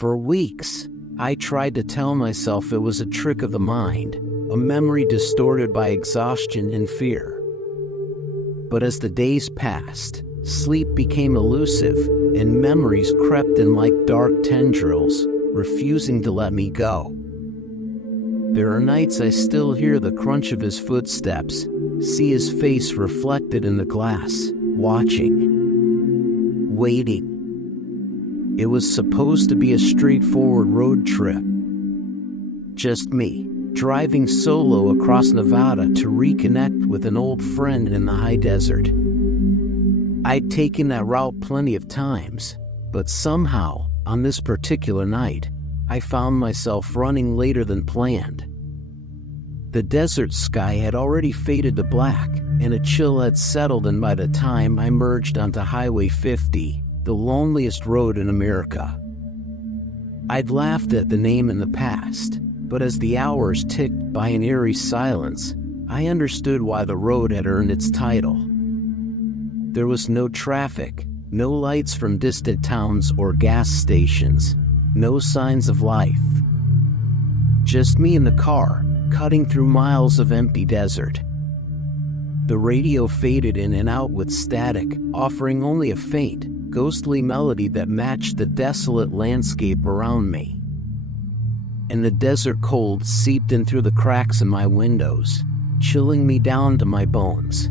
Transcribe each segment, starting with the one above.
For weeks, I tried to tell myself it was a trick of the mind, a memory distorted by exhaustion and fear. But as the days passed, sleep became elusive, and memories crept in like dark tendrils, refusing to let me go. There are nights I still hear the crunch of his footsteps, see his face reflected in the glass, watching, waiting. It was supposed to be a straightforward road trip. Just me, driving solo across Nevada to reconnect with an old friend in the high desert. I'd taken that route plenty of times, but somehow, on this particular night, I found myself running later than planned. The desert sky had already faded to black, and a chill had settled in by the time I merged onto Highway 50, the loneliest road in America. I'd laughed at the name in the past, but as the hours ticked by in eerie silence, I understood why the road had earned its title. There was no traffic, no lights from distant towns or gas stations, no signs of life. Just me in the car, cutting through miles of empty desert. The radio faded in and out with static, offering only a faint, ghostly melody that matched the desolate landscape around me. And the desert cold seeped in through the cracks in my windows, chilling me down to my bones.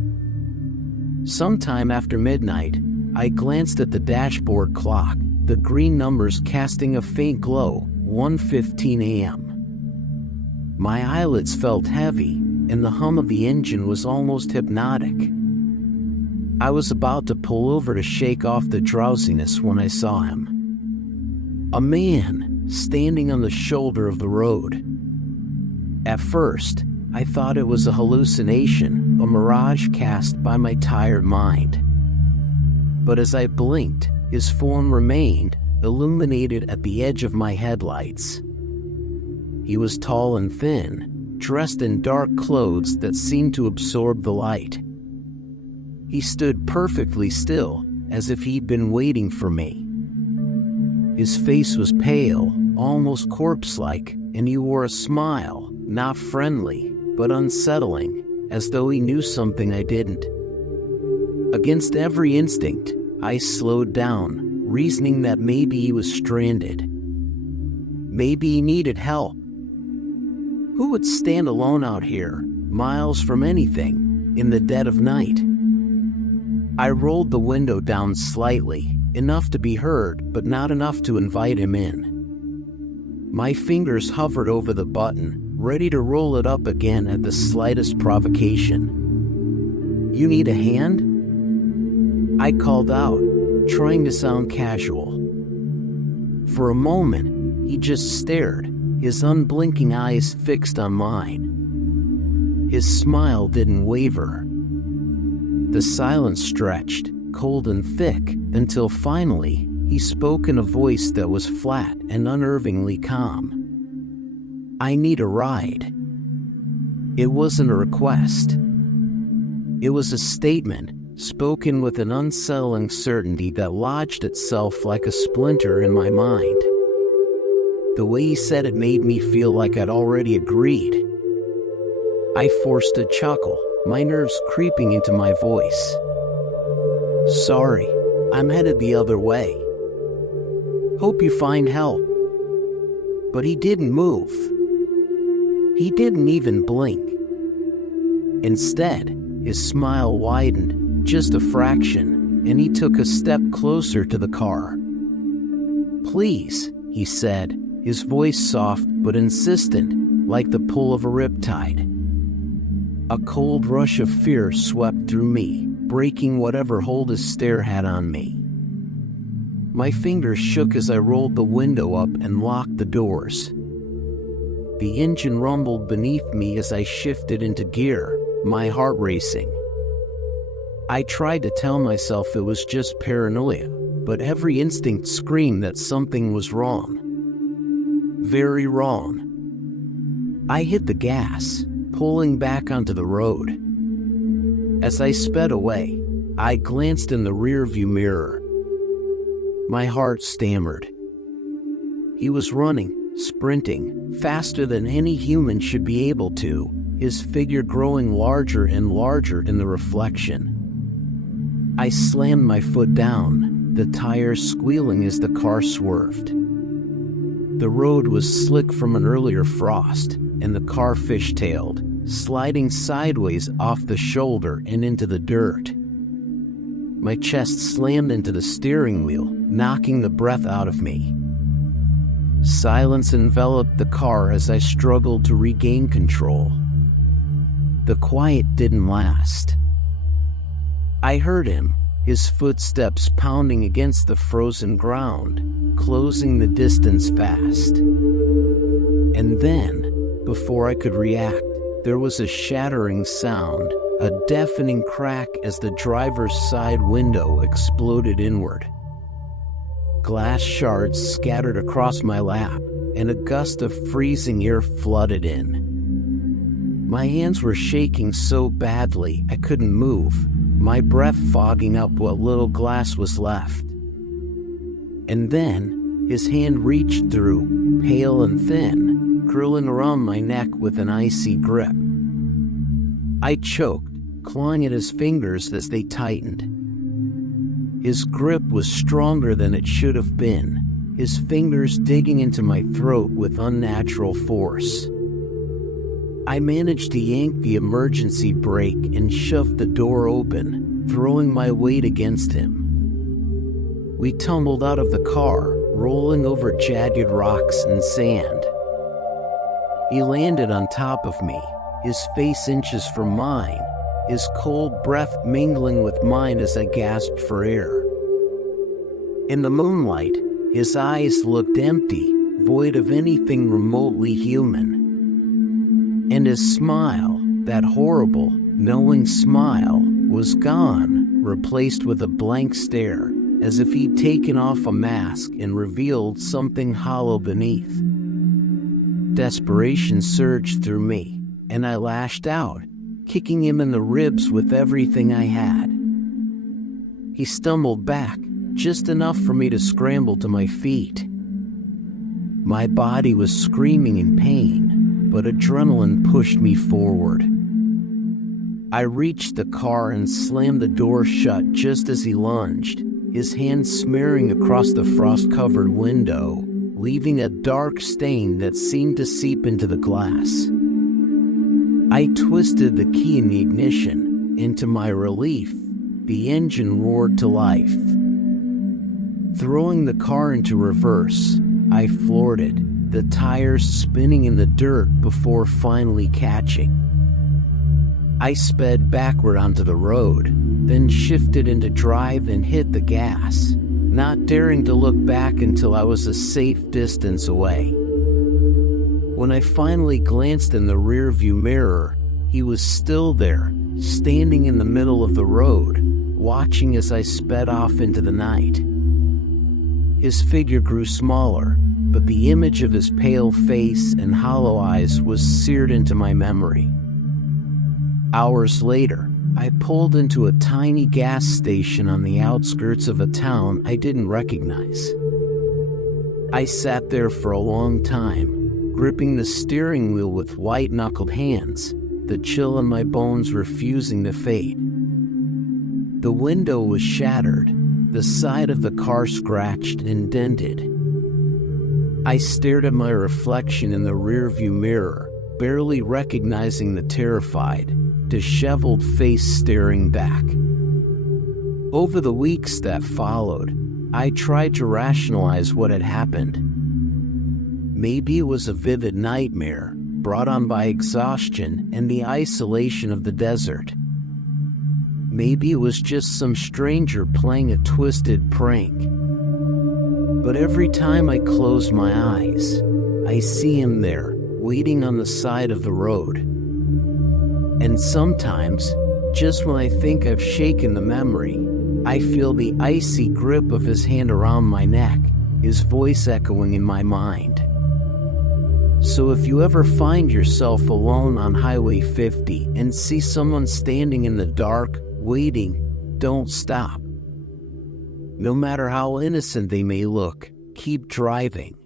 Sometime after midnight, I glanced at the dashboard clock, the green numbers casting a faint glow, 1:15 a.m. My eyelids felt heavy, and the hum of the engine was almost hypnotic. I was about to pull over to shake off the drowsiness when I saw him. A man standing on the shoulder of the road. At first, I thought it was a hallucination, a mirage cast by my tired mind. But as I blinked, his form remained, illuminated at the edge of my headlights. He was tall and thin, dressed in dark clothes that seemed to absorb the light. He stood perfectly still, as if he'd been waiting for me. His face was pale, almost corpse-like, and he wore a smile, not friendly, but unsettling, as though he knew something I didn't. Against every instinct, I slowed down, reasoning that maybe he was stranded. Maybe he needed help. Who would stand alone out here, miles from anything, in the dead of night? I rolled the window down slightly, enough to be heard, but not enough to invite him in. My fingers hovered over the button, ready to roll it up again at the slightest provocation. "You need a hand?" I called out, trying to sound casual. For a moment, he just stared, his unblinking eyes fixed on mine. His smile didn't waver. The silence stretched, cold and thick, until finally, he spoke in a voice that was flat and unnervingly calm. "I need a ride." It wasn't a request. It was a statement, spoken with an unsettling certainty that lodged itself like a splinter in my mind. The way he said it made me feel like I'd already agreed. I forced a chuckle, my nerves creeping into my voice. "Sorry, I'm headed the other way. Hope you find help." But he didn't move. He didn't even blink. Instead, his smile widened, just a fraction, and he took a step closer to the car. "Please," he said, his voice soft but insistent, like the pull of a riptide. A cold rush of fear swept through me, breaking whatever hold his stare had on me. My fingers shook as I rolled the window up and locked the doors. The engine rumbled beneath me as I shifted into gear, my heart racing. I tried to tell myself it was just paranoia, but every instinct screamed that something was wrong. Very wrong. I hit the gas, pulling back onto the road. As I sped away, I glanced in the rearview mirror. My heart stammered. He was running, sprinting, faster than any human should be able to, his figure growing larger and larger in the reflection. I slammed my foot down, the tires squealing as the car swerved. The road was slick from an earlier frost, and the car fishtailed, sliding sideways off the shoulder and into the dirt. My chest slammed into the steering wheel, knocking the breath out of me. Silence enveloped the car as I struggled to regain control. The quiet didn't last. I heard him, his footsteps pounding against the frozen ground, closing the distance fast. And then, before I could react, there was a shattering sound, a deafening crack as the driver's side window exploded inward. Glass shards scattered across my lap, and a gust of freezing air flooded in. My hands were shaking so badly I couldn't move, my breath fogging up what little glass was left. And then, his hand reached through, pale and thin, curling around my neck with an icy grip. I choked, clawing at his fingers as they tightened. His grip was stronger than it should have been, his fingers digging into my throat with unnatural force. I managed to yank the emergency brake and shoved the door open, throwing my weight against him. We tumbled out of the car, rolling over jagged rocks and sand. He landed on top of me, his face inches from mine, his cold breath mingling with mine as I gasped for air. In the moonlight, his eyes looked empty, void of anything remotely human. And his smile, that horrible, knowing smile, was gone, replaced with a blank stare, as if he'd taken off a mask and revealed something hollow beneath. Desperation surged through me, and I lashed out, kicking him in the ribs with everything I had. He stumbled back, just enough for me to scramble to my feet. My body was screaming in pain, but adrenaline pushed me forward. I reached the car and slammed the door shut just as he lunged, his hand smearing across the frost-covered window, leaving a dark stain that seemed to seep into the glass. I twisted the key in the ignition, and to my relief, the engine roared to life. Throwing the car into reverse, I floored it, the tires spinning in the dirt before finally catching. I sped backward onto the road, then shifted into drive and hit the gas, not daring to look back until I was a safe distance away. When I finally glanced in the rearview mirror, he was still there, standing in the middle of the road, watching as I sped off into the night. His figure grew smaller, but the image of his pale face and hollow eyes was seared into my memory. Hours later, I pulled into a tiny gas station on the outskirts of a town I didn't recognize. I sat there for a long time, gripping the steering wheel with white-knuckled hands, the chill in my bones refusing to fade. The window was shattered, the side of the car scratched and dented. I stared at my reflection in the rearview mirror, barely recognizing the terrified, disheveled face staring back. Over the weeks that followed, I tried to rationalize what had happened. Maybe it was a vivid nightmare, brought on by exhaustion and the isolation of the desert. Maybe it was just some stranger playing a twisted prank. But every time I close my eyes, I see him there, waiting on the side of the road. And sometimes, just when I think I've shaken the memory, I feel the icy grip of his hand around my neck, his voice echoing in my mind. So if you ever find yourself alone on Highway 50 and see someone standing in the dark, waiting, don't stop. No matter how innocent they may look, keep driving.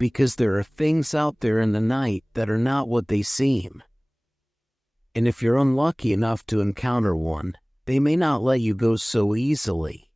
because there are things out there in the night that are not what they seem. And if you're unlucky enough to encounter one, they may not let you go so easily.